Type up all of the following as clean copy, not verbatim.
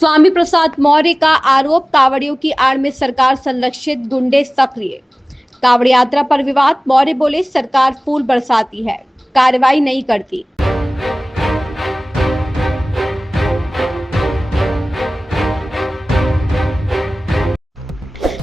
स्वामी प्रसाद मौर्य का आरोप, कांवड़ियों की आड़ में सरकार संरक्षित, गुंडे सक्रिय। कांवड़ यात्रा पर विवाद, मौर्य बोले सरकार फूल बरसाती है, कार्रवाई नहीं करती।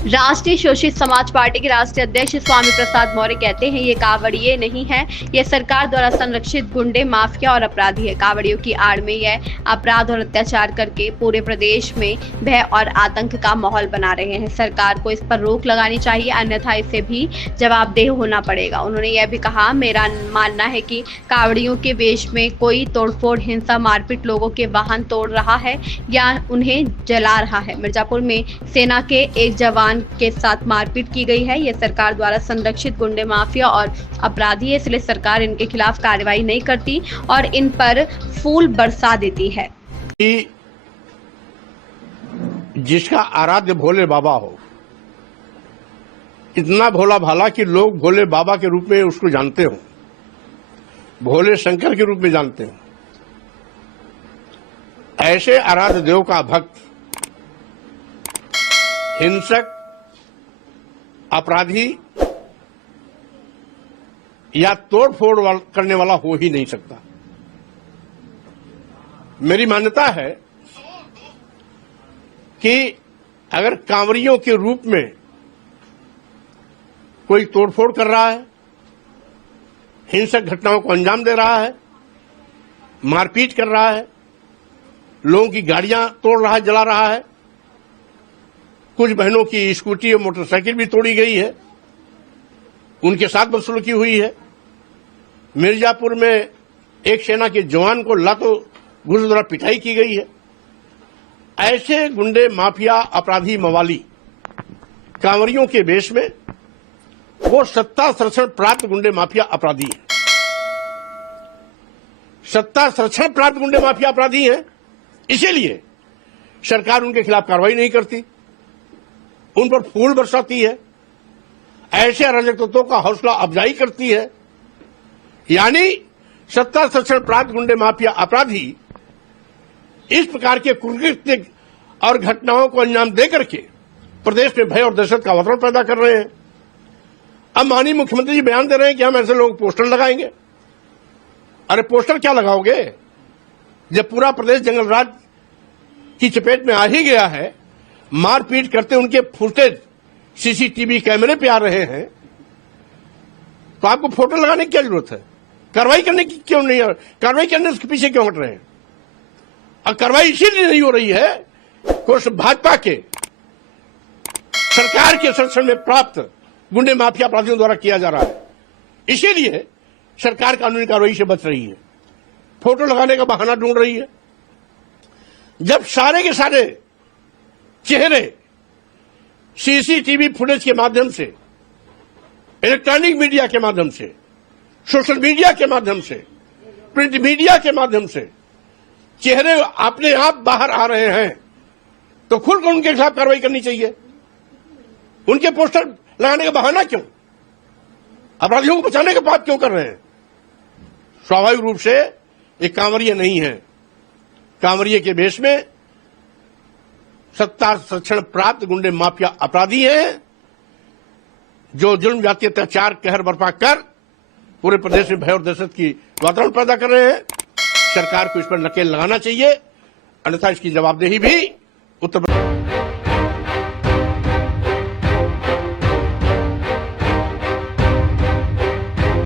राष्ट्रीय शोषित समाज पार्टी के राष्ट्रीय अध्यक्ष स्वामी प्रसाद मौर्य कहते हैं, ये कांवड़िए नहीं है, ये सरकार द्वारा संरक्षित गुंडे, माफिया और अपराधी है। कांवड़ियों की आड़ में यह अपराध और अत्याचार करके पूरे प्रदेश में भय और आतंक का माहौल बना रहे हैं। सरकार को इस पर रोक लगानी चाहिए, अन्यथा इसे भी जवाबदेह होना पड़ेगा। उन्होंने यह भी कहा, मेरा मानना है कि कांवड़ियों के वेश में कोई तोड़फोड़, हिंसा, मारपीट, लोगों के वाहन तोड़ रहा है या उन्हें जला रहा है। मिर्जापुर में सेना के एक जवान के साथ मारपीट की गई है। यह सरकार द्वारा संरक्षित गुंडे, माफिया और अपराधी है, इसलिए सरकार इनके खिलाफ कार्रवाई नहीं करती और इन पर फूल बरसा देती है। जिसका आराध्य भोले बाबा हो, इतना भोला भाला कि लोग भोले बाबा के रूप में उसको जानते हो, भोले शंकर के रूप में जानते हो, ऐसे आराध्य देव का भक्त हिंसक, अपराधी या तोड़फोड़ करने वाला हो ही नहीं सकता। मेरी मान्यता है कि अगर कांवड़ियों के रूप में कोई तोड़फोड़ कर रहा है, हिंसक घटनाओं को अंजाम दे रहा है, मारपीट कर रहा है, लोगों की गाड़ियां तोड़ रहा है, जला रहा है, कुछ बहनों की स्कूटी और मोटरसाइकिल भी तोड़ी गई है, उनके साथ बदसलूकी हुई है। मिर्जापुर में एक सेना के जवान को लातों घूस द्वारा पिटाई की गई है। ऐसे गुंडे, माफिया, अपराधी, मवाली कांवड़ियों के वेश में वो सत्ता संरक्षण प्राप्त गुंडे, माफिया, अपराधी हैं। सत्ता संरक्षण प्राप्त गुंडे, माफिया, अपराधी हैं, इसीलिए सरकार उनके खिलाफ कार्रवाई नहीं करती, उन पर फूल बरसाती है, ऐसे अराजक तत्वों का हौसला अफजाई करती है। यानी सत्ता संरक्षण प्राप्त गुंडे, माफिया, अपराधी इस प्रकार के कुकृत्य और घटनाओं को अंजाम देकर के प्रदेश में भय और दहशत का वातावरण पैदा कर रहे हैं। अब माननीय मुख्यमंत्री जी बयान दे रहे हैं कि हम ऐसे लोगों को पोस्टर लगाएंगे। अरे पोस्टर क्या लगाओगे जब पूरा प्रदेश जंगल राज की चपेट में आ ही गया है, मारपीट करते उनके फुटेज सीसीटीवी कैमरे पे आ रहे हैं, तो आपको फोटो लगाने की क्या जरूरत है? कार्रवाई करने की क्यों नहीं है? कार्रवाई करने के पीछे क्यों हट रहे हैं? और कार्रवाई इसीलिए नहीं हो रही है कि भाजपा के सरकार के संरक्षण में प्राप्त गुंडे, माफिया, अपराधियों द्वारा किया जा रहा है। इसीलिए सरकार कानूनी कार्रवाई से बच रही है, फोटो लगाने का बहाना ढूंढ रही है। जब सारे के सारे चेहरे सीसीटीवी फुटेज के माध्यम से, इलेक्ट्रॉनिक मीडिया के माध्यम से, सोशल मीडिया के माध्यम से, प्रिंट मीडिया के माध्यम से चेहरे अपने आप बाहर आ रहे हैं, तो खुद को उनके खिलाफ कार्रवाई करनी चाहिए। उनके पोस्टर लगाने का बहाना क्यों? अपराधियों को बचाने का बात क्यों कर रहे हैं? स्वाभाविक रूप से एक कांवड़िए नहीं है। कांवड़िए के वेश में सत्ता संरक्षण प्राप्त गुंडे, माफिया, अपराधी हैं, जो जुल्म, जाति, अत्याचार, कहर बर्पा कर पूरे प्रदेश में भय और दहशत की वातावरण पैदा कर रहे हैं। सरकार को इस पर नकेल लगाना चाहिए, अन्यथा इसकी जवाबदेही भी उत्तर